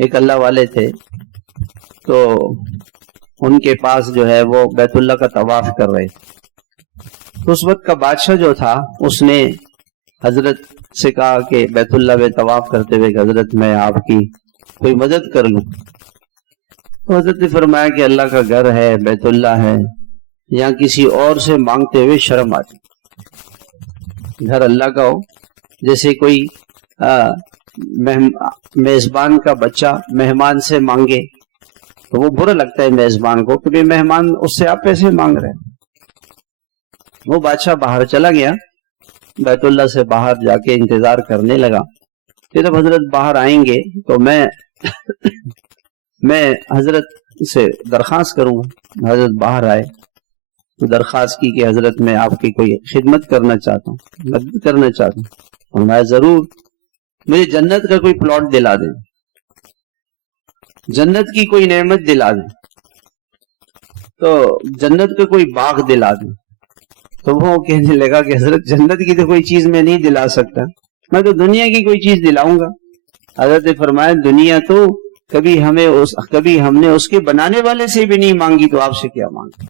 ایک اللہ والے تھے، تو ان کے پاس جو ہے وہ بیت اللہ کا طواف کر رہے تھے. تو اس وقت کا بادشاہ جو تھا اس نے حضرت سے کہا کہ بیت اللہ میں طواف کرتے ہوئے کہ حضرت میں آپ کی کوئی مدد کر لوں. تو حضرت نے فرمایا کہ اللہ کا گھر ہے، بیت اللہ ہے، یہاں کسی اور سے مانگتے ہوئے شرم آتی. گھر اللہ کا ہو، جیسے کوئی میزبان کا بچہ مہمان سے مانگے تو وہ برا لگتا ہے میزبان کو کہ مہمان اس سے آپ پیسے مانگ رہے ہیں. وہ بادشاہ باہر چلا گیا، بیت اللہ سے باہر جا کے انتظار کرنے لگا کہ جب حضرت باہر آئیں گے تو میں حضرت سے درخواست کروں گا. حضرت باہر آئے تو درخواست کی کہ حضرت میں آپ کی کوئی خدمت کرنا چاہتا ہوں، مدد کرنا چاہتا ہوں. اور میں ضرور، مجھے جنت کا کوئی پلاٹ دلا دیں، جنت کی کوئی نعمت دلا دیں، تو جنت کا کوئی باغ دلا دیں. تو وہ کہنے لگا کہ حضرت جنت کی تو کوئی چیز میں نہیں دلا سکتا، میں تو دنیا کی کوئی چیز دلاؤں گا. حضرت نے فرمایا دنیا تو کبھی ہم نے اس کے بنانے والے سے بھی نہیں مانگی، تو آپ سے کیا مانگی.